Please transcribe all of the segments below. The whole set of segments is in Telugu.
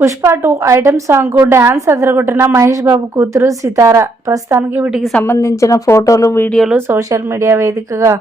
పుష్ప టూ ఐటమ్ సాంగ్కు డ్యాన్స్ అదరగొట్టిన మహేష్ బాబు కూతురు సితార. ప్రస్తుతానికి వీటికి సంబంధించిన ఫోటోలు వీడియోలు సోషల్ మీడియా వేదికగా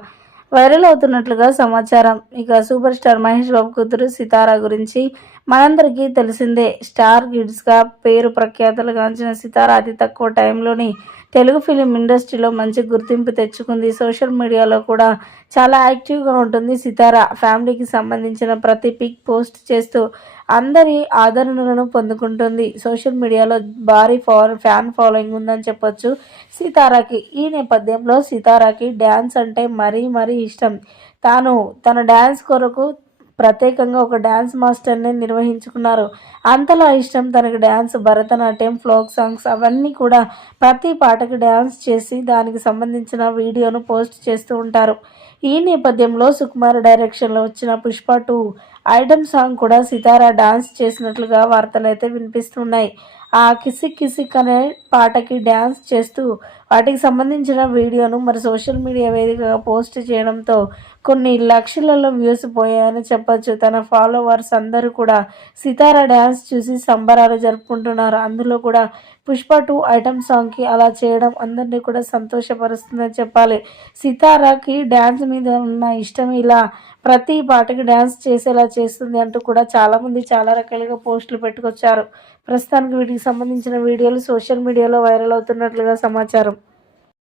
వైరల్ అవుతున్నట్లుగా సమాచారం. ఇక సూపర్ స్టార్ మహేష్ బాబు కూతురు సితార గురించి మనందరికీ తెలిసిందే స్టార్ కిడ్స్గా పేరు ప్రఖ్యాతలు గాంచిన సితార అతి తక్కువ టైంలోని తెలుగు ఫిలిం ఇండస్ట్రీలో మంచి గుర్తింపు తెచ్చుకుంది. సోషల్ మీడియాలో కూడా చాలా యాక్టివ్గా ఉంటుంది సితార. ఫ్యామిలీకి సంబంధించిన ప్రతి పిక్ పోస్ట్ చేస్తూ అందరి ఆదరణలను పొందుకుంటుంది. సోషల్ మీడియాలో భారీ ఫాలో ఫ్యాన్ ఫాలోయింగ్ ఉందని చెప్పొచ్చు సితారాకి. ఈ నేపథ్యంలో సితారాకి డ్యాన్స్ అంటే మరీ మరీ ఇష్టం. తాను తన డ్యాన్స్ కొరకు ప్రత్యేకంగా ఒక డ్యాన్స్ మాస్టర్ని నిర్వహించుకున్నారు. అంతలా ఇష్టం తనకు డ్యాన్స్ భరతనాట్యం ఫ్లోక్ సాంగ్స్ అవన్నీ కూడా ప్రతి పాటకు డ్యాన్స్ చేసి దానికి సంబంధించిన వీడియోను పోస్ట్ చేస్తూ ఉంటారు. ఈ నేపథ్యంలో సుకుమార్ డైరెక్షన్లో వచ్చిన పుష్ప టూ ఐటమ్ సాంగ్ కూడా సితారా డాన్స్ చేసినట్లుగా వార్తలు అయితే వినిపిస్తున్నాయి. ఆ కిసిక్ కిసిక్ అనే పాటకి డ్యాన్స్ చేస్తూ వాటికి సంబంధించిన వీడియోను మరి సోషల్ మీడియా వేదికగా పోస్ట్ చేయడంతో కొన్ని లక్షలలో వ్యూస్ పోయాయని చెప్పొచ్చు. తన ఫాలోవర్స్ అందరూ కూడా సితారా డ్యాన్స్ చూసి సంబరాలు జరుపుకుంటున్నారు. అందులో కూడా పుష్ప టూ ఐటమ్ సాంగ్కి అలా చేయడం అందరినీ కూడా సంతోషపరుస్తుందని చెప్పాలి. సితారాకి డ్యాన్స్ మీద ఉన్న ఇష్టం ఇలా ప్రతి పాటకి డ్యాన్స్ చేసేలా చేస్తుంది అంటూ కూడా చాలామంది చాలా రకాలుగా పోస్టులు పెట్టుకొచ్చారు. ప్రస్తుతానికి వీటికి సంబంధించిన వీడియోలు సోషల్ మీడియాలో వైరల్ అవుతున్నట్లుగా సమాచారం.